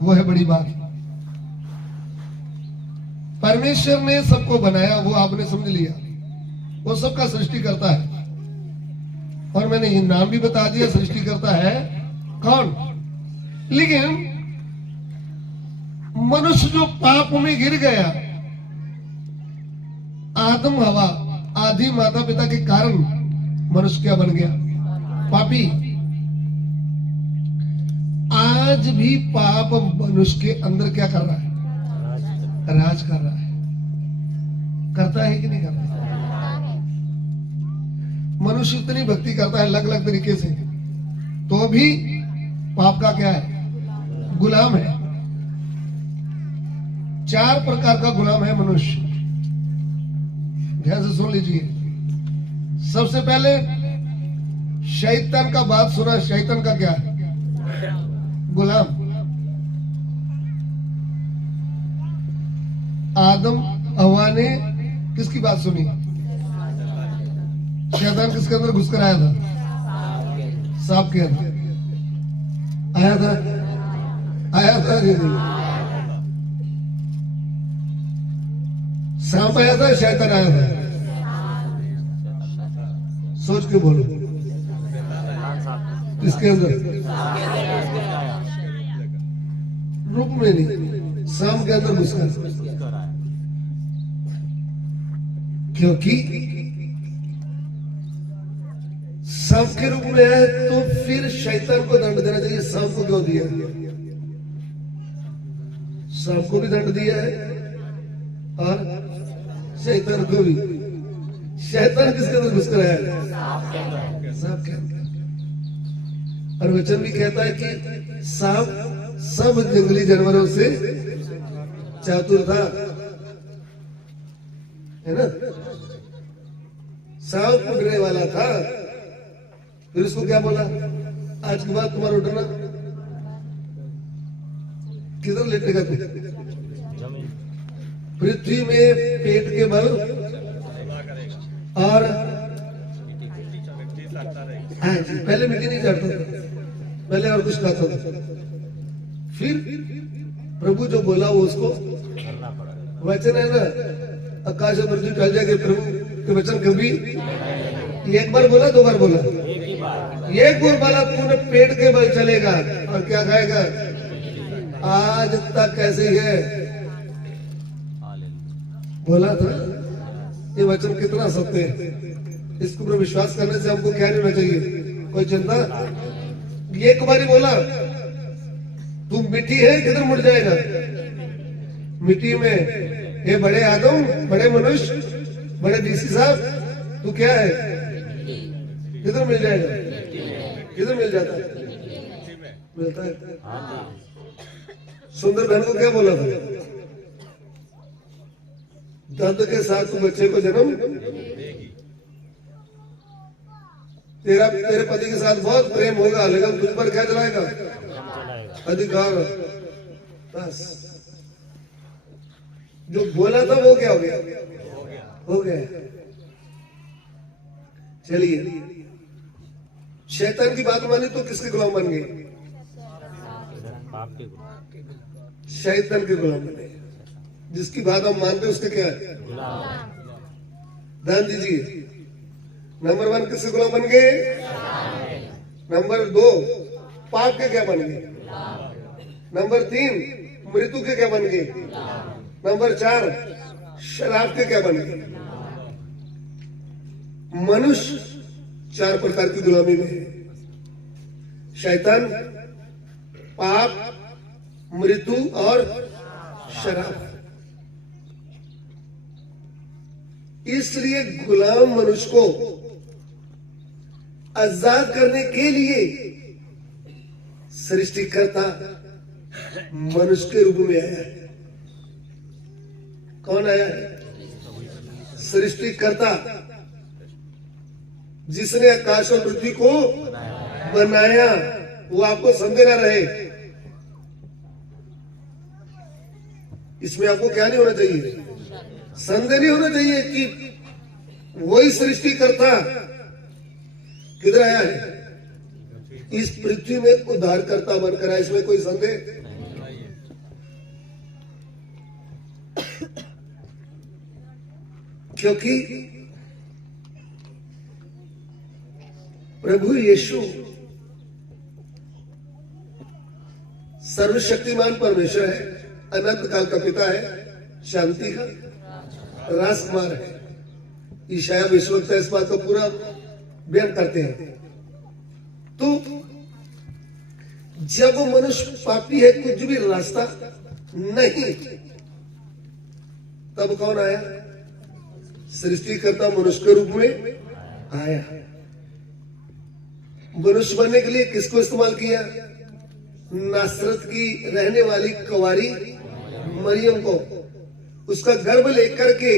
वो है बड़ी बात। परमेश्वर ने सबको बनाया, वो आपने समझ लिया, वो सबका सृष्टि करता है। और मैंने ये नाम भी बता दिया, सृष्टि करता है कौन। लेकिन मनुष्य जो पाप में गिर गया, आदम हवा आदि माता पिता के कारण मनुष्य क्या बन गया? पापी। आज भी पाप मनुष्य के अंदर क्या कर रहा है? राज कर रहा है। करता है कि नहीं करता? मनुष्य इतनी भक्ति करता है अलग अलग तरीके से, तो भी पाप का क्या है? गुलाम है। 4 प्रकार का गुलाम है मनुष्य। ध्यान से सुन लीजिए। सबसे पहले शैतान का बात सुना। शैतान का क्या है? गुलाम। आदम हवा ने किसकी बात सुनी? शैतान किसके अंदर घुसकर आया था? सांप के अंदर आया था। आया था कि नहीं? सांप आया था, शैतान आया था? सोच के बोलो। इसके अंदर रूप में नहीं, सांप के अंदर घुसकर। क्योंकि सांप के रूप में है, तो फिर शैतान को दंड देना चाहिए। सांप को क्यों दिया? सांप को भी दंड दिया है और शैतान को भी। शैतान किसके अंदर घुसकर आया? सांप के अंदर। और वचन भी कहता है कि सांप सब जंगली जानवरों से चातुर था, है ना? सांप उड़ने वाला था। फिर उसको क्या बोला? आज के बाद तुम्हारा उठना किधर लेटेगा तू? पृथ्वी में पेट के बल और हाँ जी, पहले मिट्टी नहीं चढ़ता था, पहले और कुछ खाता था। फिर प्रभु जो बोला वो उसको वचन है ना, आकाश और पृथ्वी टल जाएंगे, प्रभु के वचन कभी। एक बार बोला, 2 बार बोला? एक बार बोला। तूने पेट के बल चलेगा और क्या खाएगा? आज तक कैसे है बोला था। ये वचन कितना सत्य है। इसके ऊपर विश्वास करने से हमको क्या नहीं होना चाहिए? कोई चिंता। एक बार ही बोला, तू मिट्टी है, किधर मुड़ जाएगा? मिट्टी में। ये बड़े आदम, बड़े मनुष्य, बड़े डीसी साहब, तू क्या है? किधर मिल जाएगा? किधर मिल जाता है? मिलता है। सुंदर बहन को क्या बोला था? दर्द के साथ तू बच्चे को जन्म। तेरे पति के साथ बहुत प्रेम होगा, लेकिन तुझ पर क्या चलाएगा? अधिकार। बस जो बोला था वो क्या हो गया? हो गया। चलिए, शैतान की बात मानी तो किसके गुलाम बन गए? शैतान के गुलाम बने। जिसकी बात हम मानते हैं उसके क्या है? ध्यान दीजिए। नंबर 1 किसके गुलाम बन गए? नंबर 2 पाप के क्या बन गए? नंबर 3 मृत्यु के क्या बन गए? नंबर 4 शराब के क्या बन गए? मनुष्य 4 प्रकार की गुलामी में है। शैतान, पाप, मृत्यु और शराब। इसलिए गुलाम मनुष्य को आजाद करने के लिए सृष्टिकर्ता मनुष्य के रूप में आया है। कौन आया है? सृष्टिकर्ता, जिसने आकाश और पृथ्वी को बनाया। वो आपको संदेह ना रहे। इसमें आपको क्या नहीं होना चाहिए? संदेह नहीं होना चाहिए कि वही सृष्टिकर्ता किधर आया है? इस पृथ्वी में उद्धारकर्ता बनकर आया। इसमें कोई संदेह क्योंकि प्रभु यीशु सर्वशक्तिमान परमेश्वर है, अनंत काल का पिता है, शांति का राजकुमार है। ईशाया विश्ववक्ता इस बात को पूरा बयान करते हैं। तो जब मनुष्य पापी है, कुछ भी रास्ता नहीं, तब कौन आया? सृष्टिकर्ता मनुष्य के रूप में आया। मनुष्य बनने के लिए किसको इस्तेमाल किया? नासरत की रहने वाली कुंवारी मरियम को, उसका गर्भ लेकर के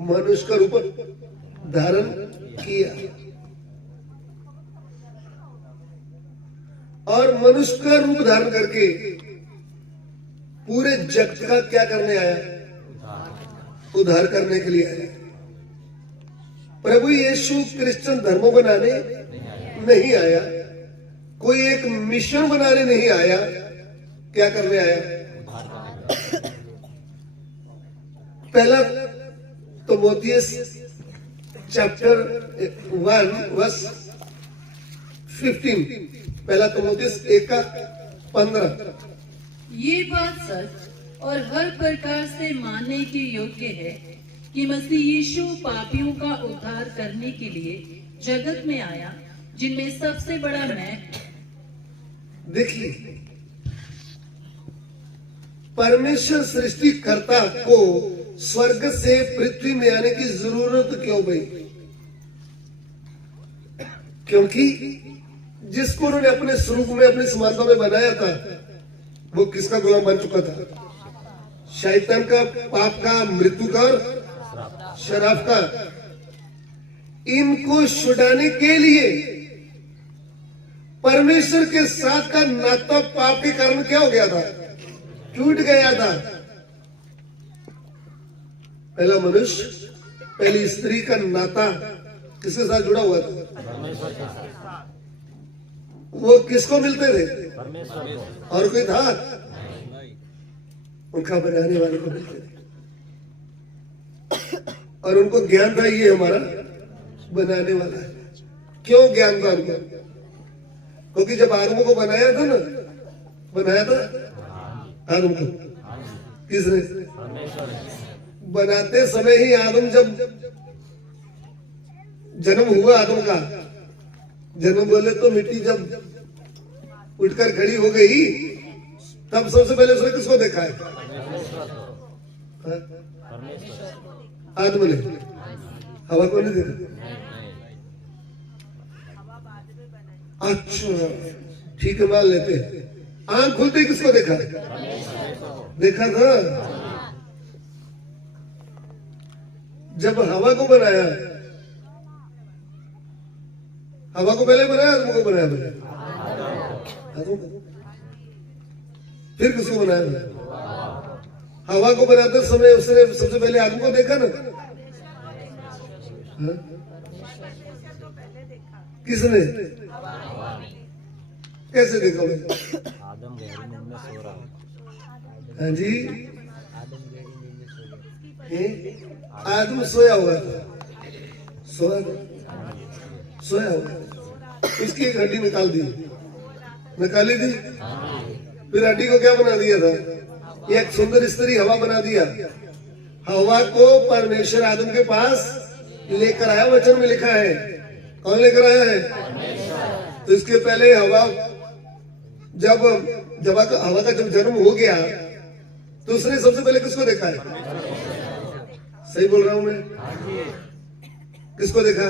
मनुष्य का रूप धारण किया और मनुष्य का रूप धारण करके पूरे जगत का क्या करने आया? उद्धार करने के लिए आया। प्रभु यीशु क्रिश्चियन धर्म बनाने नहीं आया, कोई एक मिशन बनाने नहीं आया, क्या करने आया? पहला तीमुथियुस चैप्टर 1 वर्स 15, पहला तीमुथियुस 1:15। ये बात सच और हर प्रकार से मानने के योग्य है कि मसीह यीशु पापियों का उद्धार करने के लिए जगत में आया, जिनमें सबसे बड़ा मैं। देखिए, परमेश्वर सृष्टिकर्ता को स्वर्ग से पृथ्वी में आने की जरूरत क्यों पड़ी? क्योंकि जिसको उन्होंने अपने स्वरूप में, अपनी समानता में बनाया था, वो किसका गुलाम बन चुका था? शैतान का, पाप का, मृत्यु का और शराब का। इनको छुड़ाने के लिए परमेश्वर के साथ का नाता पाप के कारण क्या हो गया था? टूट गया था। पहला मनुष्य, पहली स्त्री का नाता किसके साथ जुड़ा हुआ था? वो किसको मिलते थे? और कोई था? उनका बनाने वाले को मिलते थे और उनको ज्ञान था, ये हमारा बनाने वाला है। क्यों ज्ञान था उनको? क्योंकि जब आदमों को बनाया था ना, बनाया था आदम को किसने? बनाते समय ही आदम, जब जन्म हुआ आदम का, जन्म बोले तो मिट्टी जब उठकर खड़ी हो गई, तब सबसे पहले उसने किसको देखा है? आदम ने। हवा को नहीं देखा। अच्छा, ठीक है, मान लेते। आंख खुलते ही किसको देखा? देखा था। जब हवा को बनाया, हवा को पहले बनाया, आदम को बनाया? आदम को। फिर किसको बनाया? हवा को बनाते समय उसने सबसे पहले आदम को देखा ना? हाँ? किसने? कैसे देखा भाई? आदम गहरी नींद में सो रहा है। हाँ जी, आदम सोया हुआ था, सोया हुआ। उसकी एक हड्डी निकाली थी। फिर हड्डी को क्या बना दिया था? एक सुंदर स्त्री हवा बना दिया। हवा को परमेश्वर आदम के पास लेकर आया। वचन में लिखा है, कौन लेकर आया है? तो इसके पहले हवा, जब हवा का जब जन्म हो गया, तो उसने सबसे पहले किसको देखा है? सही बोल रहा हूं मैं? किसको देखा?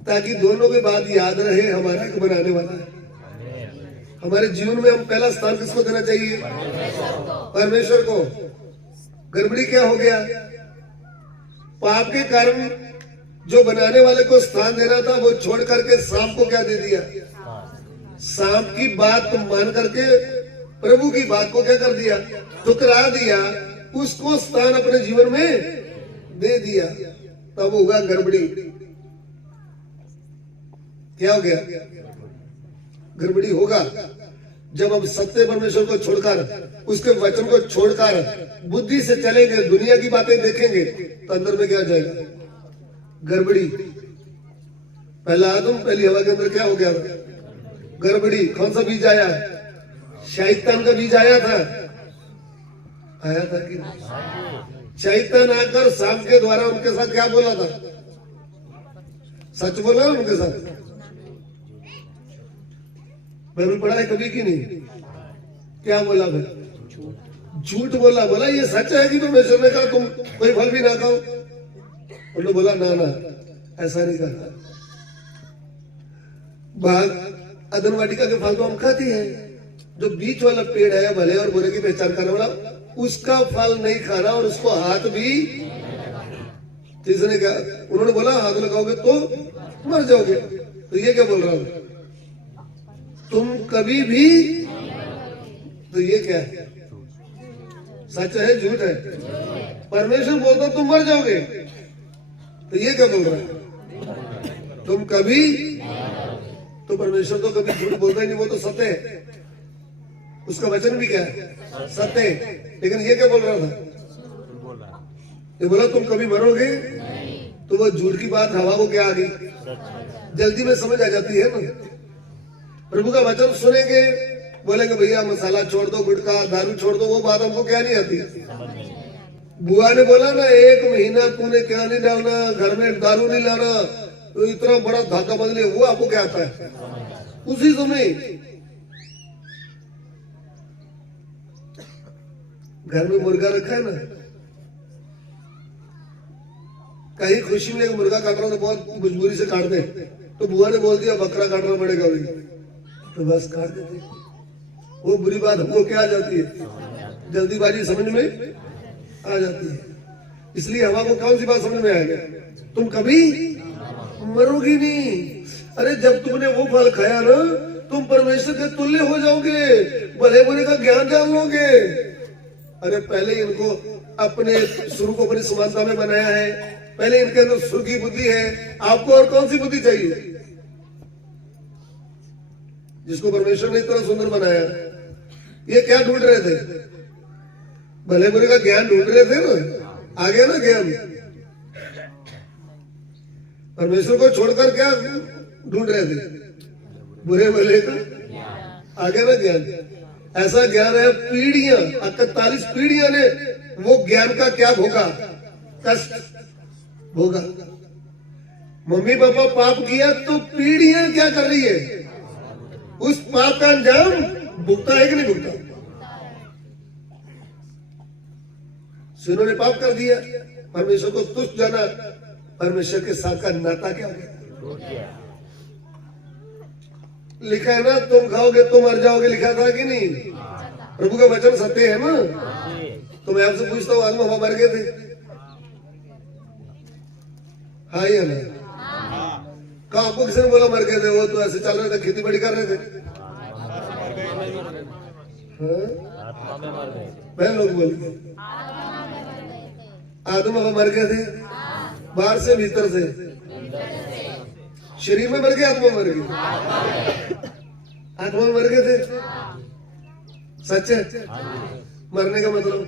ताकि दोनों के बाद याद रहे हमारा एक बनाने वाला है। हमारे जीवन में हम पहला स्थान किसको देना चाहिए? परमेश्वर को। गड़बड़ी क्या हो गया? पाप के कारण जो बनाने वाले को स्थान देना था, वो छोड़ करके सांप को क्या दे दिया? सांप की बात मान करके प्रभु की बात को क्या कर दिया? ठुकरा दिया। उसको स्थान अपने जीवन में दे दिया। तब होगा गड़बड़ी। क्या हो गया? गड़बड़ी होगा जब हम सत्य परमेश्वर को छोड़कर, उसके वचन को छोड़कर बुद्धि से चलेंगे, दुनिया की बातें देखेंगे, तो अंदर में क्या हो जाएगा? गड़बड़ी। पहला आदम, पहली हवा के अंदर क्या हो गया? गड़बड़ी। कौन सा बीज आया? शैतान का बीज आया था कि शैतान आकर सांप के द्वारा उनके साथ क्या बोला था? सच बोला उनके साथ? बाइबल पढ़ा है कभी की नहीं? क्या बोला भाई? झूठ बोला। बोला ये सच है कि परमेश्वर ने कहा तुम कोई फल भी ना खाओ? उन्होंने बोला ना ना, ऐसा नहीं कहा। बाग अदन वाटिका के फल तो हम खाते हैं। जो बीच वाला पेड़ है, भले और बुरे की पहचान करने वाला, उसका फल नहीं खाना और उसको हाथ भी। तीसरे क्या उन्होंने बोला? हाथ लगाओगे तो मर जाओगे। तो ये क्या बोल रहा हूं? तुम कभी भी। तो ये क्या है? सच है झूठ है? परमेश्वर बोलता तुम मर जाओगे, तो ये क्या बोल रहा है? तुम कभी। तो परमेश्वर तो कभी झूठ बोलता ही नहीं, वो तो सत्य है। उसका वचन भी क्या है? सत्य है। लेकिन ये क्या बोल रहा था? ये बोला तुम कभी मरोगे। तो वो झूठ की बात हवा को क्या आ गई? जल्दी में समझ आ जाती है ना। प्रभु का वचन सुनेंगे, बोलेंगे भैया मसाला छोड़ दो, गुटखा दारू छोड़ दो, वो बात हमको क्या नहीं आती? बुआ ने बोला ना 1 महीना तूने क्या नहीं डालना, घर में दारू नहीं लाना, तो इतना बड़ा धागा बदले, वो आपको क्या आता है? उसी समय घर में मुर्गा रखा है ना, कहीं खुशी में एक मुर्गा काट रहा तो बहुत मजबूरी से काट दे, तो बुआ ने बोल दिया बकरा काटना पड़ेगा भाई, तो बस काट देते। वो बुरी बात हमको क्या आ जाती है? जल्दीबाजी समझ में आ जाती है। इसलिए हवा को कौन सी बात समझ में आएगा? तुम कभी मरोगी नहीं। अरे जब तुमने वो फल खाया ना, तुम परमेश्वर के तुल्य हो जाओगे, भले बुरे का ज्ञान जान लोगे। अरे पहले इनको अपने सुर को अपनी समानता में बनाया है, पहले इनके अंदर सुर की बुद्धि है। आपको और कौन सी बुद्धि चाहिए? जिसको परमेश्वर ने इतना सुंदर बनाया। ये क्या ढूंढ रहे थे? भले बुरे का ज्ञान ढूंढ रहे थे ना, आ गया ना ज्ञान। परमेश्वर को छोड़कर क्या ढूंढ रहे थे? बुरे भले का आ गया ना ज्ञान। ऐसा ज्ञान है, पीढ़ियां 41 पीढ़ियां ने वो ज्ञान का क्या भोगा? कष्ट भोगा। मम्मी पापा पाप किया तो पीढ़ियां क्या कर रही है? उस पाप का अंजाम भुगता है कि नहीं भुगता? सुनो ने पाप कर दिया, परमेश्वर को तुच्छ जाना, परमेश्वर के साथ का नाता क्या हो गया? लिखा है ना तुम खाओगे तो मर जाओगे, लिखा था कि नहीं? प्रभु का वचन सत्य है ना। तो मैं आपसे पूछता हूँ, आदम हवा मर गए थे? हाँ या नहीं? कहा आपको किसी ने बोला मर गए थे? वो तो ऐसे चल रहे थे, खेती बाड़ी कर रहे थे। बहन लोग बोलते आदम हवा मर गए थे, बाहर से भीतर से, शरीर में मर गए, आत्मा मर गई। आत्मा में मर गए थे, सच है? मरने का मतलब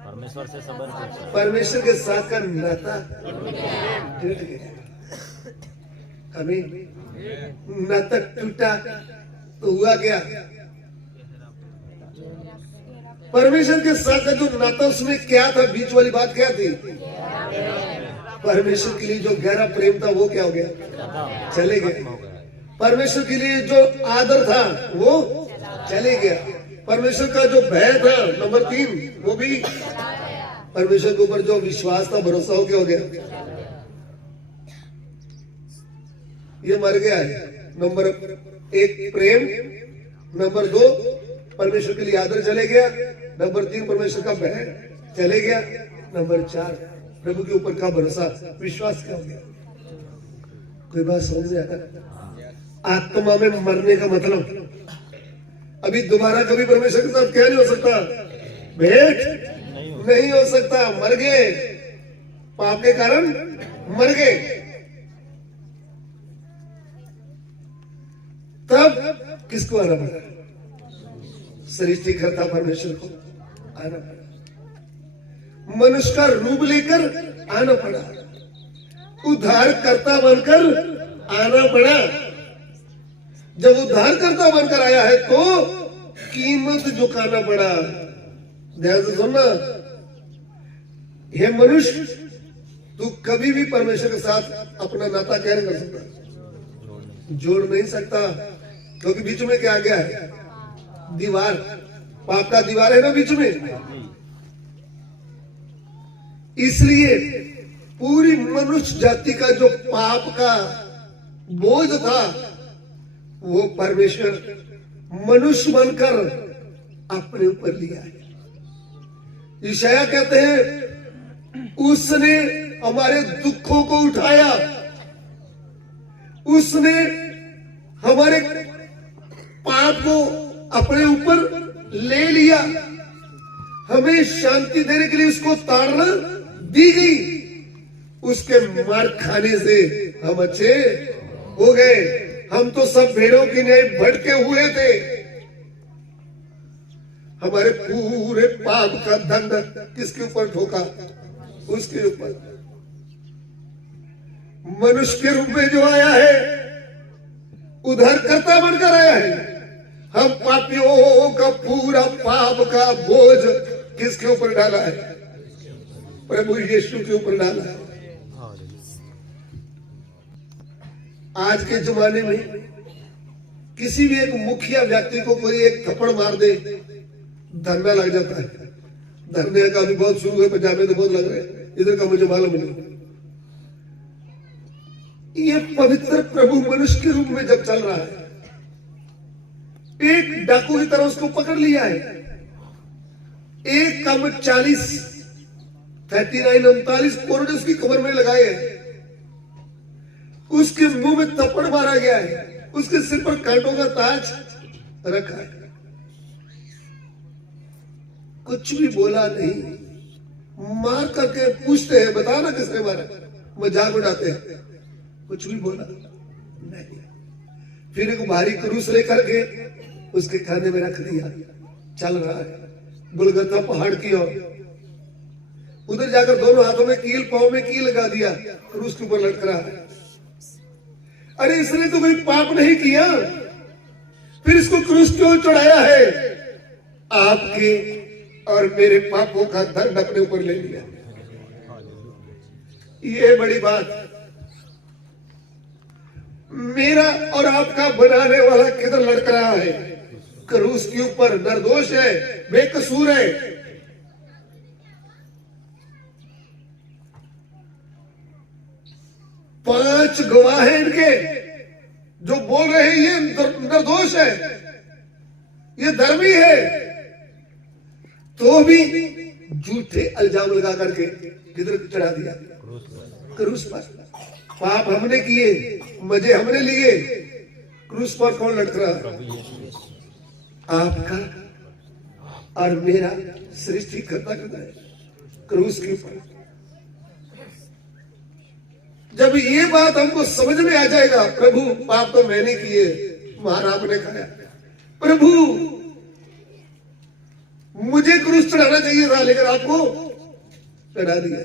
परमेश्वर से संबंध, परमेश्वर के साथ का नाता टूट गया। अभी नाता टूटा तो हुआ क्या? परमेश्वर के साथ का जो नाता, उसमें क्या था? बीच वाली बात क्या थी? परमेश्वर के लिए जो गहरा प्रेम था वो क्या हो गया? चले गया। परमेश्वर के लिए जो आदर था वो चले गया। परमेश्वर का जो भय था, नंबर 3, वो भी। परमेश्वर के ऊपर जो विश्वास था, भरोसा हो गया? ये मर गया है। नंबर 1 प्रेम, नंबर 2 परमेश्वर के लिए आदर चले गया, नंबर 3 परमेश्वर का भय चले गया, नंबर 4 प्रभु के ऊपर का भरोसा, विश्वास क्या हो गया? कोई बात समझ में आता? आत्मा में मरने का मतलब अभी दोबारा कभी परमेश्वर के साथ क्या नहीं हो सकता? भेंट नहीं हो सकता। मर गए, पाप के कारण मर गए। तब किसको आना पड़ा? सृष्टिकर्ता परमेश्वर को आना पड़ा, मनुष्य का रूप लेकर आना पड़ा, उद्धारकर्ता बनकर आना पड़ा। जब उद्धारकर्ता बनकर आया है तो कीमत चुकाना पड़ा। ध्यान से सुनना, हे मनुष्य, तू कभी भी परमेश्वर के साथ अपना नाता क्या नहीं कर सकता, जोड़ नहीं सकता, क्योंकि बीच में क्या आ गया है, दीवार, पाप का दीवार है ना बीच में। इसलिए पूरी मनुष्य जाति का जो पाप का बोझ था वो परमेश्वर मनुष्य बनकर अपने ऊपर लिया है। यशायाह कहते हैं उसने हमारे दुखों को उठाया, उसने हमारे पाप को अपने ऊपर ले लिया, हमें शांति देने के लिए उसको ताड़ना दी गई। उसके मार खाने से हम अच्छे हो गए। हम तो सब भेड़ों की न्याय भटके हुए थे, हमारे पूरे पाप का दंड किसके ऊपर ठोका, उसके ऊपर। मनुष्य के रूप में जो आया है, उद्धारकर्ता बनकर आया है। हम पापियों का पूरा पाप का बोझ किसके ऊपर डाला है, प्रभु यीशु के ऊपर डाला है। आज के जमाने में किसी भी एक मुखिया व्यक्ति को कोई एक थप्पड़ मार दे, धरना लग जाता है। धरने का भी बहुत शुरू है, पंजाब में तो बहुत लग रहे हैं, इधर का मुझे मालूम नहीं। ये पवित्र प्रभु मनुष्य के रूप में जब चल रहा है, एक डाकू की तरह उसको पकड़ लिया है, एक कम 39 कोरडे उसकी कमर में लगाए हैं, उसके मुंह में थप्पड़ मारा गया है, उसके सिर पर कांटों का ताज रखा है, कुछ भी बोला नहीं। मार करके पूछते हैं बता ना किसने मारा, मजाक उड़ाते हैं, कुछ भी बोला नहीं। फिर एक भारी क्रूस लेकर के उसके खाने में रख दिया, चल रहा है गुलगता पहाड़ की ओर। उधर जाकर दोनों हाथों में कील, पांव में कील लगा दिया, क्रूस के ऊपर लटक रहा है। अरे इसने तो कोई पाप नहीं किया, फिर इसको क्रूस क्यों चढ़ाया है? आपके और मेरे पापों का दंड अपने ऊपर ले लिया। ये बड़ी बात। मेरा और आपका बनाने वाला किधर लटक रहा है? क्रूस के ऊपर, निर्दोष है, बेकसूर है। पांच गवाह हैं इनके जो बोल रहे हैं ये निर्दोष है, ये धर्मी है, तो भी झूठे इल्जाम लगा करके किधर चढ़ा दिया? क्रूस पर। पाप हमने किए, मजे हमने लिए, क्रूस पर कौन लटक रहा? आपका और मेरा सृष्टिकर्ता है क्रूस के ऊपर। जब ये बात हमको समझ में आ जाएगा, प्रभु पाप तो मैंने किए, महाराज आपने खाया, प्रभु मुझे क्रूस चढ़ाना चाहिए था, लेकिन आपको चढ़ा दिया,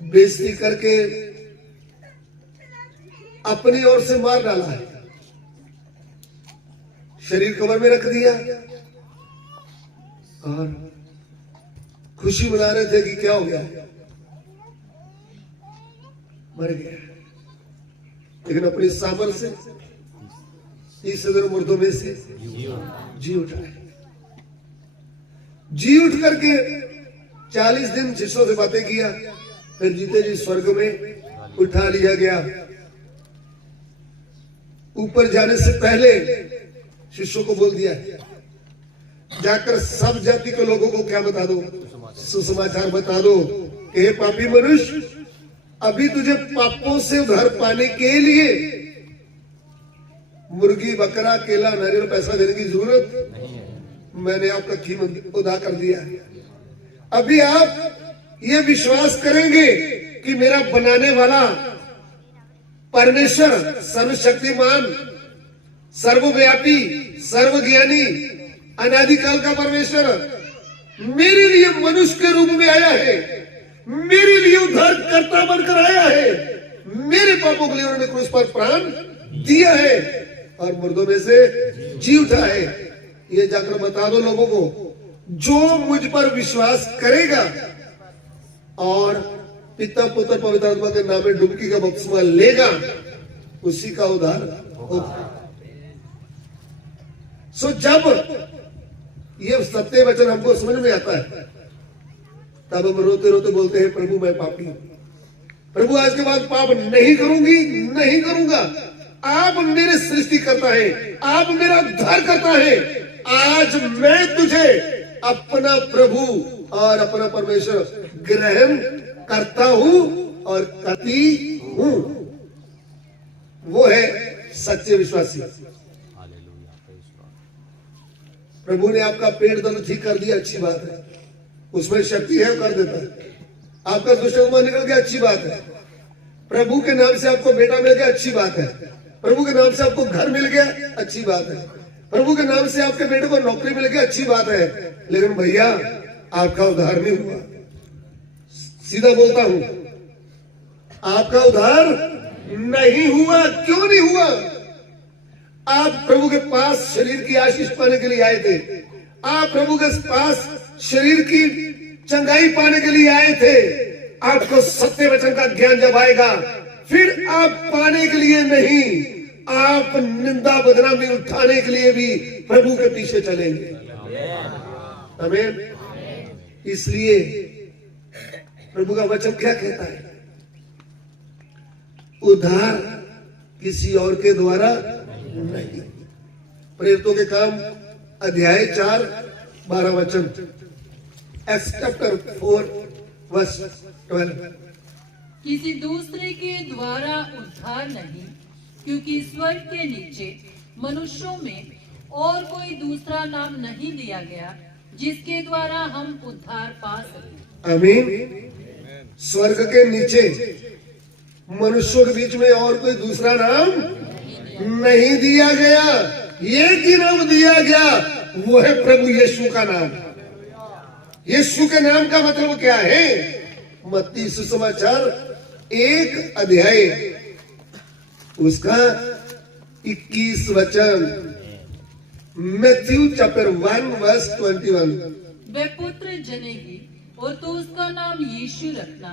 बेइज्जती करके अपनी ओर से मार डाला है, शरीर कब्र में रख दिया और खुशी मना रहे थे कि क्या हो गया, मर गया। लेकिन अपनी सामर्थ से 30,000 मुर्दों में से जी उठा है। जी उठ करके 40 दिन शिष्यों से बातें किया, फिर जीते जी स्वर्ग में उठा लिया गया। ऊपर जाने से पहले शिष्यों को बोल दिया, जाकर सब जाति के लोगों को क्या बता दो? सुसमाचार बता दो कि हे पापी मनुष्य, अभी तुझे पापों से उद्धार पाने के लिए मुर्गी, बकरा, केला, नारियल, पैसा देने की जरूरत नहीं है। मैंने आपका कीमत अदा कर दिया। अभी आप ये विश्वास करेंगे कि मेरा बनाने वाला परमेश्वर सर्वशक्तिमान, सर्वव्यापी, सर्वज्ञानी अनादिकाल का परमेश्वर मेरे लिए मनुष्य के रूप में आया है, मेरे लिए उद्धार करता बनकर आया है, मेरे पापों के लिए उन्होंने क्रूस पर प्राण दिया है और मुर्दों में से जी उठा है। ये जाकर बता दो लोगों को, जो मुझ पर विश्वास करेगा और पिता पुत्र पवित्र आत्मा के नाम में डुबकी का बपतिस्मा लेगा, उसी का उद्धार होगा। सो जब ये सत्य वचन हमको समझ में आता है, तब हम रोते रोते बोलते हैं, प्रभु मैं पापी हूं, प्रभु आज के बाद पाप नहीं करूंगी, नहीं करूंगा। आप मेरे सृष्टि करता है, आप मेरा उद्धार करता है। आज मैं तुझे अपना प्रभु और अपना परमेश्वर ग्रहण करता हूं और करती हूं। वो है सच्चे विश्वासी। प्रभु ने आपका पेट दर्द ठीक कर दिया, अच्छी बात है, उसमें शक्ति है, वो कर देता है। आपका दुष्टात्मा निकल गया, अच्छी बात है। प्रभु के नाम से आपको बेटा मिल गया, अच्छी बात है। प्रभु के नाम से आपको घर मिल गया, अच्छी बात है। प्रभु के नाम से आपके बेटे को नौकरी मिल गया, अच्छी बात है। लेकिन भैया आपका उद्धार नहीं हुआ। सीधा बोलता हूं, आपका उद्धार नहीं हुआ। क्यों नहीं हुआ? आप प्रभु के पास शरीर की आशीष पाने के लिए आए थे, आप प्रभु के पास शरीर की चंगाई पाने के लिए आए थे। आपको सत्य वचन का ज्ञान जब आएगा, फिर आप पाने के लिए नहीं, आप निंदा बदनामी उठाने के लिए भी प्रभु के पीछे चलेंगे। आमीन। इसलिए प्रभु का वचन क्या कहता है? उद्धार किसी और के द्वारा नहीं। प्रेरितों के काम अध्याय 4 12 वचन, एक्स चैप्टर 4 वर्स 12। किसी दूसरे के द्वारा उद्धार नहीं, क्योंकि स्वर्ग के नीचे मनुष्यों में और कोई दूसरा नाम नहीं दिया गया जिसके द्वारा हम उद्धार पा सकें। आमीन। स्वर्ग के नीचे मनुष्यों के बीच में और कोई दूसरा नाम नहीं दिया गया। एक ही नाम दिया गया, वो है प्रभु यीशु का नाम। यीशु के नाम का मतलब क्या है? मत्ती सुसमाचार 1 अध्याय उसका 21 वचन, मैथ्यू चैप्टर 1 वर्स 21। वे पुत्र जनेगी और तो उसका नाम यीशु रखना,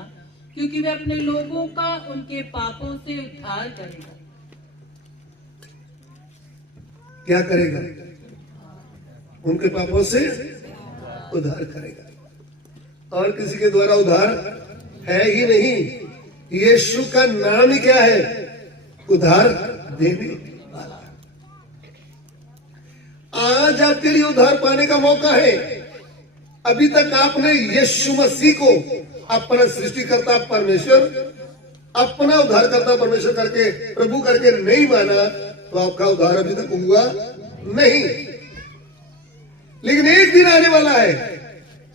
क्योंकि वे अपने लोगों का उनके पापों से उद्धार करेगा। क्या करेगा? उनके पापों से उद्धार करेगा। और किसी के द्वारा उद्धार है ही नहीं। यीशु का नाम ही क्या है? उद्धार देने वाला। आज आपके लिए उद्धार पाने का मौका है। अभी तक आपने यीशु मसीह को अपना सृष्टिकर्ता परमेश्वर, अपना उद्धारकर्ता परमेश्वर करके, प्रभु करके नहीं माना, तो आपका उद्धार अभी तक हुआ नहीं। लेकिन एक दिन आने वाला है,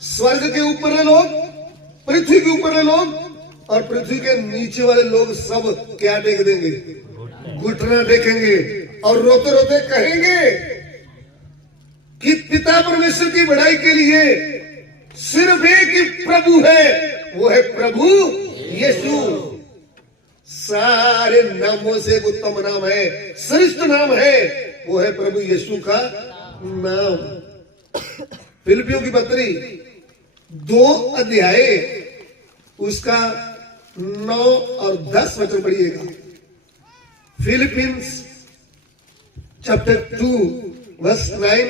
स्वर्ग के ऊपर लोग, पृथ्वी के ऊपर लोग और पृथ्वी के नीचे वाले लोग सब क्या देख देंगे? घुटना देखेंगे और रोते रोते कहेंगे कि पिता परमेश्वर की बढ़ाई के लिए सिर्फ एक ही प्रभु है, वो है प्रभु यीशु। सारे नामों से एक उत्तम नाम है, श्रेष्ठ नाम है, वो है प्रभु यीशु का नाम। फिलिपियों की पत्री 2 अध्याय उसका 9 और 10 वचन पढ़िएगा। Philippians chapter 2 verse 9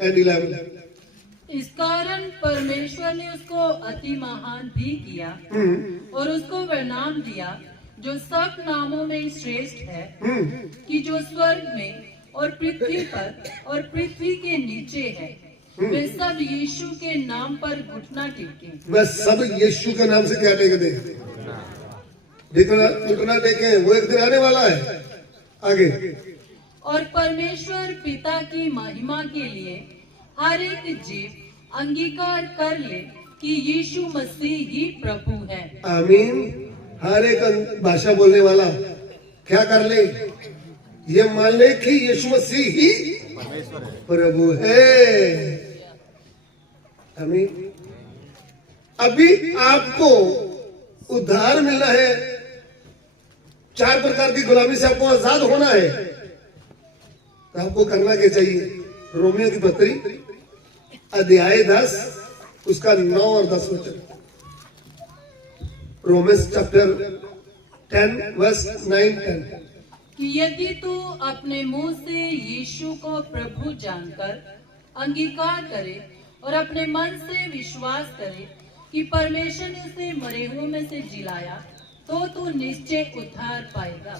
and 11। इस कारण परमेश्वर ने उसको अति महान भी किया और उसको वह नाम दिया जो सब नामों में श्रेष्ठ है, कि जो स्वर्ग में और पृथ्वी पर और पृथ्वी के नीचे है, वे सब यीशु के नाम पर घुटना टेके। वे सब यीशु के नाम से क्या टेक दे? घुटना टेके। वो एक दिन आने वाला है। आगे, और परमेश्वर पिता की महिमा के लिए हर एक जीव अंगीकार कर ले कि यीशु मसीह ही प्रभु है। आमीन। हर एक भाषा बोलने वाला क्या कर ले? ये मान ले कि यीशु मसीह ही परमेश्वर है। प्रभु है। आमीन। अभी आपको उद्धार मिलना है, 4 प्रकार की गुलामी से आपको आजाद होना है, तो आपको करना क्या चाहिए? रोमियो की पत्री अध्याय 10 उसका 9 और 10 वचन। Romans chapter 10 verse 9-10। कि यदि तू अपने मुंह से यीशु को प्रभु जानकर अंगीकार करे और अपने मन से विश्वास करे कि परमेश्वर ने उसे मरे हुओं में से जिलाया, तो तू निश्चय उद्धार पाएगा।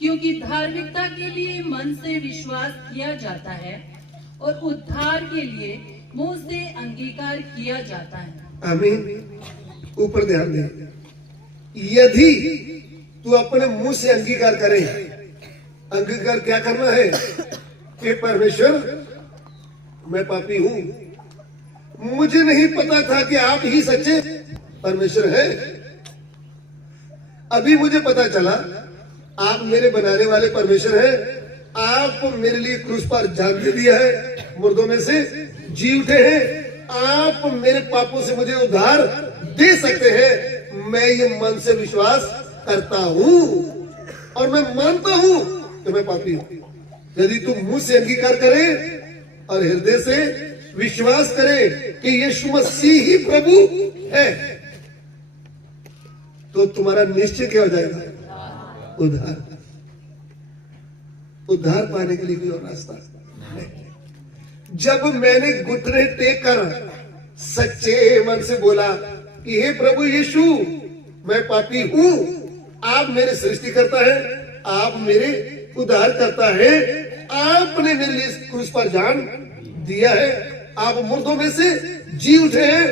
क्योंकि धार्मिकता के लिए मन से विश्वास किया जाता है और उद्धार के लिए मुंह से अंगीकार किया जाता है। आमीन। ऊपर ध्यान दे, यदि तू अपने मुंह से अंगीकार करे, अंगीकार क्या करना है? कि परमेश्वर मैं पापी हूं, मुझे नहीं पता था कि आप ही सच्चे परमेश्वर हैं। अभी मुझे पता चला आप मेरे बनाने वाले परमेश्वर हैं। आप मेरे लिए क्रूस पर जान दे दिया है, मुर्दों में से जी उठे हैं। आप मेरे पापों से मुझे उद्धार दे सकते हैं। मैं ये मन से विश्वास करता हूं और मैं मानता हूं कि मैं पापी हूं। यदि तू मुंह से अंगीकार करे और हृदय से विश्वास करे कि यीशु मसीह ही प्रभु है, तो तुम्हारा निश्चय क्या हो जाएगा? उद्धार। उद्धार पाने के लिए कोई और रास्ता नहीं। जब मैंने घुटने टेक कर सच्चे मन से बोला कि हे प्रभु यीशु, मैं पापी हूं, आप मेरे सृष्टिकर्ता है, आप मेरे उद्धार करता है, आपने मेरे लिए क्रूस पर जान दिया है, आप मुर्दों में से जी उठे हैं,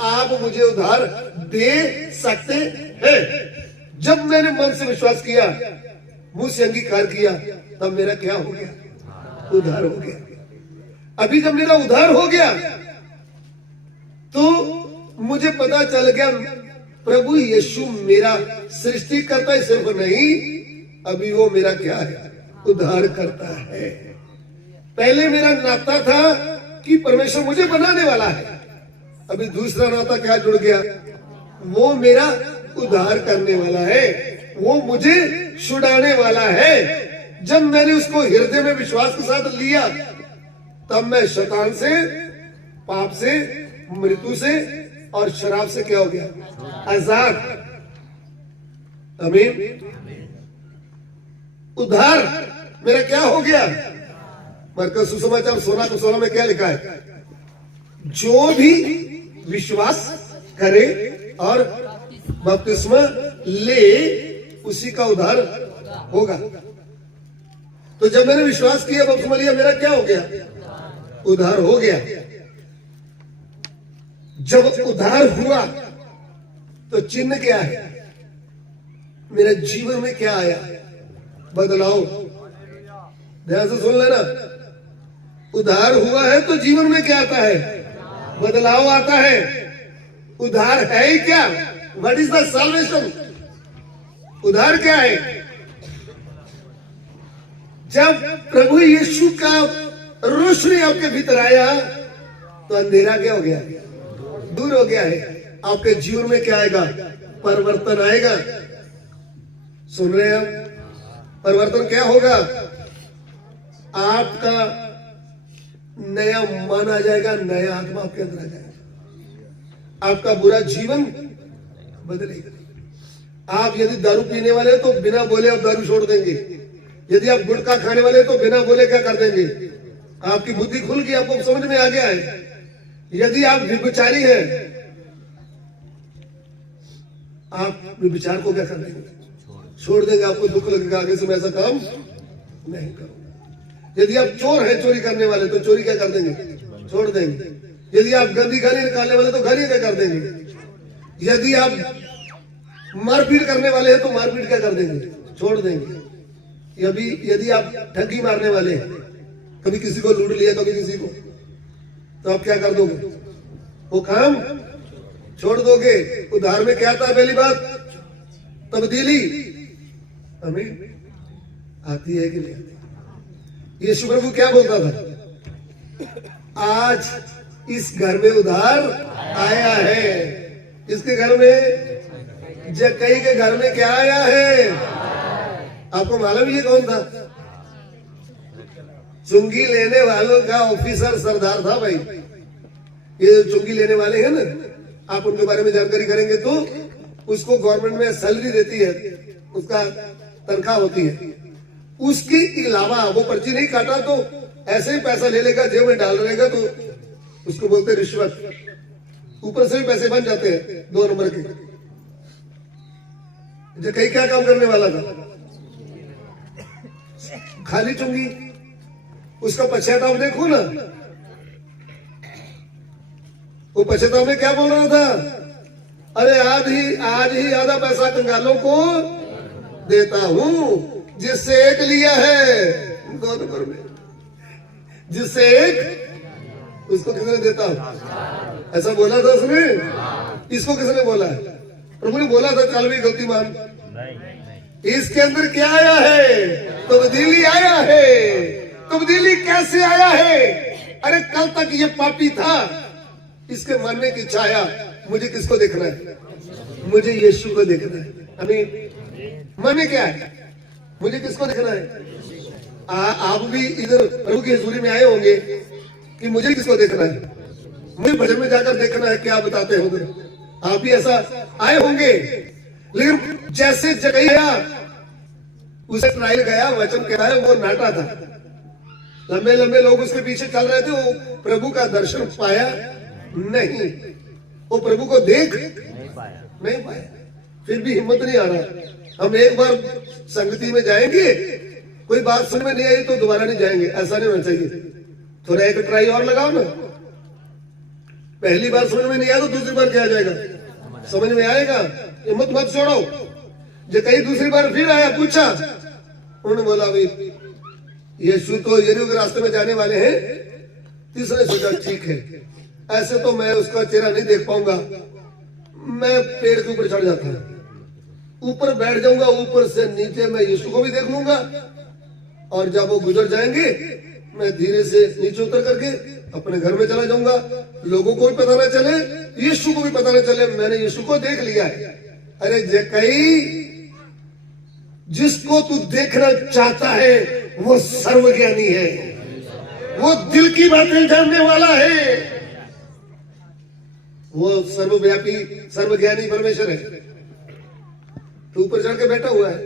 आप मुझे उद्धार दे सकते हैं। जब मैंने मन से विश्वास किया, मुंह से अंगीकार किया, तब मेरा क्या हो गया? उद्धार हो गया। अभी जब मेरा उद्धार हो गया तो मुझे पता चल गया प्रभु यीशु मेरा सृष्टिकर्ता ही सिर्फ नहीं, अभी वो मेरा क्या है? उद्धार करता है। पहले मेरा नाता था कि परमेश्वर मुझे बनाने वाला है, अभी दूसरा नाता क्या जुड़ गया? वो मेरा उद्धार करने वाला है, वो मुझे छुड़ाने वाला है। जब मैंने उसको हृदय में विश्वास के साथ लिया, तब मैं शैतान से, पाप से, मृत्यु से और शराब से क्या हो गया? आजाद। आमीन। उद्धार मेरा क्या हो गया? मरकस सुसमाचार 16:16 में क्या लिखा है? जो भी विश्वास करे और बपतिस्मा ले, उसी का उद्धार होगा। तो जब मैंने विश्वास किया, बपतिस्मा लिया, मेरा क्या हो गया? उद्धार हो गया। जब उद्धार हुआ तो चिन्ह क्या है? मेरे जीवन में क्या आया? बदलाव। ध्यान से सुन लेना, उद्धार हुआ है तो जीवन में क्या आता है? बदलाव आता है। उद्धार है ही क्या? What is the salvation? उद्धार क्या है? जब प्रभु यीशु का रोशनी आपके भीतर आया तो अंधेरा क्या हो गया? दूर हो गया है। आपके जीवन में क्या आएगा? परिवर्तन आएगा। सुन रहे हैं? परिवर्तन क्या होगा? आपका नया मन आ जाएगा, नया आत्मा आपके अंदर आ जाएगा, आपका बुरा जीवन बदलेगा। आप यदि दारू पीने वाले हो तो बिना बोले आप दारू छोड़ देंगे। यदि आप गुटखा खाने वाले तो बिना बोले क्या कर देंगे? आपकी बुद्धि खुल गई, आपको समझ में आ गया है। यदि आप व्यभिचारी हैं, आप व्यभिचार को क्या कर देंगे? छोड़ देंगे। आपको दुख लगेगा, आगे से मैं ऐसा काम नहीं करूंगा। यदि आप चोर हैं, चोरी करने वाले, तो चोरी क्या कर देंगे? छोड़ देंगे। यदि आप गंदी गाली निकालने वाले तो गाली क्या कर देंगे? यदि आप मारपीट करने वाले हैं तो मारपीट क्या कर देंगे? छोड़ देंगे। यदि आप ठगी मारने वाले हैं, कभी किसी को लूट लिया, कभी किसी को, तो आप क्या कर दोगे? वो काम छोड़ दोगे। उद्धार में क्या था? पहली बात तब्दीली। आमीन। आती है कि नहीं? यीशु प्रभु क्या बोलता था? आज इस घर में उधार आया है। इसके घर में, जक्कई के घर में क्या आया है? आपको मालूम ये कौन था? चुंगी लेने वालों का ऑफिसर सरदार था भाई। ये जो चुंगी लेने वाले हैं ना, आप उनके बारे में जानकारी करेंगे तो उसको गवर्नमेंट में सैलरी देती है, उसका तनख्वाह होती है। उसके अलावा वो पर्ची नहीं काटा तो ऐसे ही पैसा ले लेगा, जेब में डाल देगा, तो उसको बोलते रिश्वत। ऊपर से भी पैसे बन जाते हैं 2 नंबर के। जक्कई क्या काम करने वाला था? खाली चुंगी। उसका पश्चाताप देखो ना, वो पश्चाताप में क्या बोल रहा था? अरे आज ही आधा पैसा कंगालों को देता हूं, जिससे एक लिया है 2 नंबर में, जिससे एक उसको किसने देता हूं, ऐसा बोला था उसने। इसको किसने बोला है? प्रभु ने बोला था चल भी गलती मान। इसके अंदर क्या आया है? तब्दीली आया है। तब्दीली कैसे आया है? अरे कल तक ये पापी था, इसके मरने की छाया। मुझे किसको देखना है? मुझे यीशु को देखना है। अमीन। मरने क्या है? मुझे किसको देखना है? आप भी इधर प्रभु की हजूरी में आए होंगे कि मुझे किसको देखना है? मुझे भजन में जाकर देखना है क्या बताते होंगे। आप भी ऐसा आए होंगे। लेकिन जैसे जक्कई आया, उसे ट्रायल गया, वचन कह रहा है वो नाटा था। लंबे लंबे लोग उसके पीछे चल रहे थे, वो प्रभु का दर्शन पाया नहीं, वो प्रभु को देख नहीं पाया। फिर भी हिम्मत नहीं आ रहा। हम एक बार संगति में जाएंगे, कोई बात समझ में नहीं आई तो दोबारा नहीं जाएंगे, ऐसा नहीं होना चाहिए। थोड़ा एक ट्राई और लगाओ ना। पहली बार समझ में नहीं आया तो दूसरी बार क्या आ जाएगा? समझ में आएगा। हिम्मत मत छोड़ो। जक्कई दूसरी बार फिर आया, पूछा। उन्होंने बोला भाई यीशु तो यरीहो के रास्ते में जाने वाले हैं। तीसरे सोचा ठीक है, ऐसे तो मैं उसका चेहरा नहीं देख पाऊंगा, मैं पेड़ के ऊपर चढ़ जाता हूं, ऊपर बैठ जाऊंगा, ऊपर से नीचे मैं यीशु को भी देख लूंगा, और जब वो गुजर जाएंगे मैं धीरे से नीचे उतर करके अपने घर में चला जाऊंगा। लोगों को भी पता न चले, यीशु को भी पता न चले मैंने यीशु को देख लिया है। अरे जक्कई, जिसको तू देखना चाहता है वो सर्वज्ञानी है, वो दिल की बातें जानने वाला है, वो सर्वव्यापी सर्वज्ञानी परमेश्वर है। तो ऊपर चढ़ के बैठा हुआ है।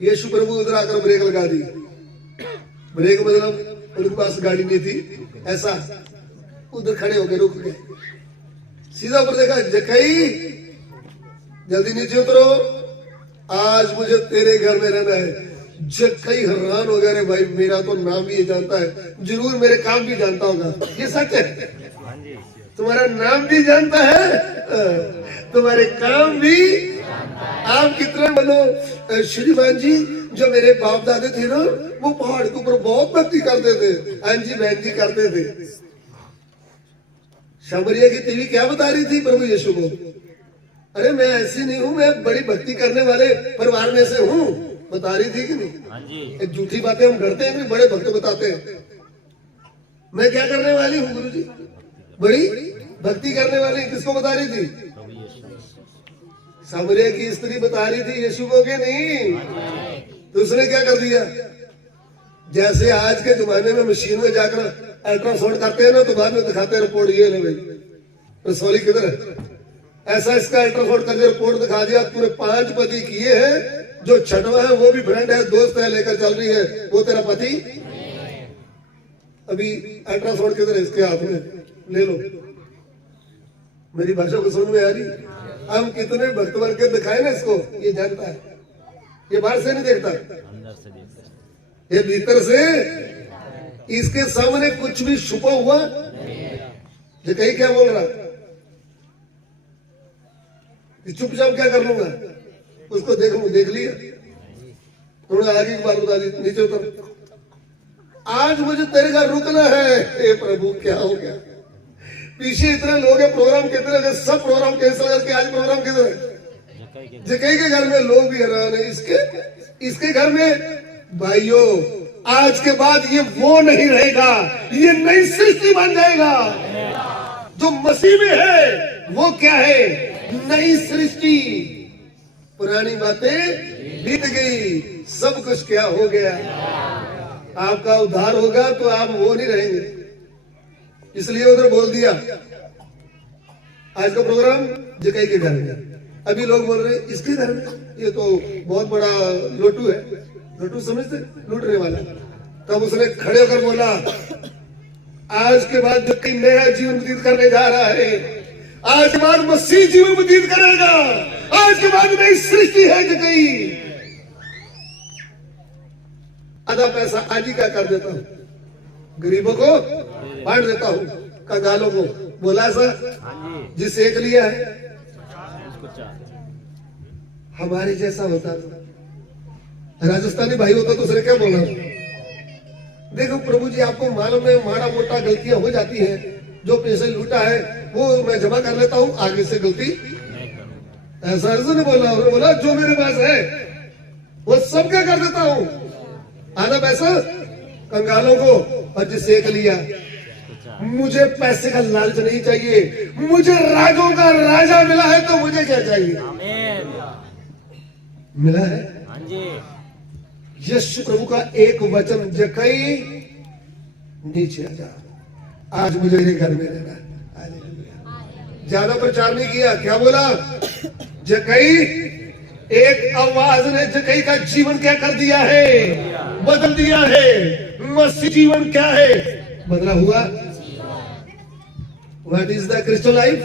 यीशु प्रभु उधर आकर ब्रेक लगा दी। ब्रेक मतलब उनके पास गाड़ी नहीं थी, ऐसा उधर खड़े होकर रुक गए। सीधा ऊपर देखा, जक्कई जल्दी नीचे उतरो, आज मुझे तेरे घर में रहना है। जक्कई हैरान हो गया, रे भाई मेरा तो नाम भी ये जानता है, जरूर मेरे काम भी जानता होगा। ये सच है, तुम्हारा नाम भी जानता है, तुम्हारे काम भी। आप कितने बोलो श्रीमान जी, जो मेरे बाप दादे थे ना, वो पहाड़ के ऊपर बहुत भक्ति करते थे। हाँ जी बहन जी करते थे। शमरिया की टीवी क्या बता रही थी प्रभु यीशु को? अरे मैं ऐसी नहीं हूं, मैं बड़ी भक्ति करने वाले परिवार में से हूं, बता रही थी कि नहीं? एक झूठी बातें हम डरते हैं कि बड़े भक्त बताते हैं। मैं क्या करने वाली हूँ गुरु जी? बड़ी भक्ति करने वाली। किसको बता रही थी? सामरिया की स्त्री बता रही थी यीशु को कि नहीं? तो उसने क्या कर दिया? जैसे आज के जमाने में मशीन में जाकर अल्ट्रासाउंड करते हैं ना, तो बाद में दिखाते हैं रिपोर्ट, ये ले भाई रसौली किधर है, ऐसा इसका अल्ट्रासाउंड करके रिपोर्ट दिखा दिया, तूने 5 पति किए हैं, जो छठवा है वो भी फ्रेंड है, दोस्त है, लेकर चल रही है, वो तेरा पति। अभी अल्ट्रासाउंड किधर है? इसके हाथ में, ले लो। मेरी भाषा को समझ में आ रही? हम कितने भक्त बन के दिखाए ना इसको, ये जानता है, ये बाहर से नहीं देखता, ये भीतर से। इसके सामने कुछ भी छुपा हुआ। जक्कई क्या बोल रहा? चुपचाप क्या कर लूंगा, उसको देख लू, देख लिया। उन्होंने आगे की बात बता दी, नीचे उतर, आज मुझे तेरे घर रुकना है। हे प्रभु क्या हो गया? पीछे इतने लोग हैं, प्रोग्राम कितने, सब प्रोग्राम कैंसिल करके आज प्रोग्राम किधर है? जक्कई के घर में लोग भी हैरान है। इसके घर में भाइयों आज के बाद ये वो नहीं रहेगा, ये नई सृष्टि बन जाएगा। जो मसीह में है वो क्या है? नई सृष्टि। पुरानी बातें बीत गई, सब कुछ क्या हो गया। आपका उद्धार होगा तो आप वो नहीं रहेंगे। इसलिए उधर बोल दिया। आज का प्रोग्राम जकई के घर में। अभी लोग बोल रहे इसके घर में, ये तो बहुत बड़ा लोटू है। लोटू समझते, लूटने वाला। तब उसने खड़े होकर बोला, आज के बाद जकई नया जीवन व्यतीत करने जा रहा है। आज के बाद मसीह जीवन व्यतीत करेगा। आज के बाद नई सृष्टि है जकई। आधा पैसा आज ही क्या कर देता हूं, गरीबों को बांट देता हूं, कंगालों को। बोला सर, जिस एक लिया है हमारे जैसा होता तो राजस्थानी भाई होता तो उसने क्या बोला? देखो प्रभु जी, आपको मालूम है माड़ा मोटा गलतियां हो जाती है। जो पैसे लूटा है वो मैं जमा कर लेता हूं, आगे से गलती ऐसा नहीं बोला। उन्होंने बोला जो मेरे पास है वो सब क्या कर देता हूं, आधा पैसा कंगालों को और जिस एक लिया। मुझे पैसे का लालच नहीं चाहिए, मुझे राजों का राजा मिला है तो मुझे क्या चाहिए? मिला है। यीशु प्रभु का एक वचन, जकई नीचे आ जा, आज मुझे ये घर में रहना है। ज्यादा प्रचार नहीं किया। क्या बोला? जकई, एक आवाज ने जकई का जीवन क्या कर दिया है? बदल दिया है। मसीह जीवन क्या है? बदला हुआ। What is the Christian life?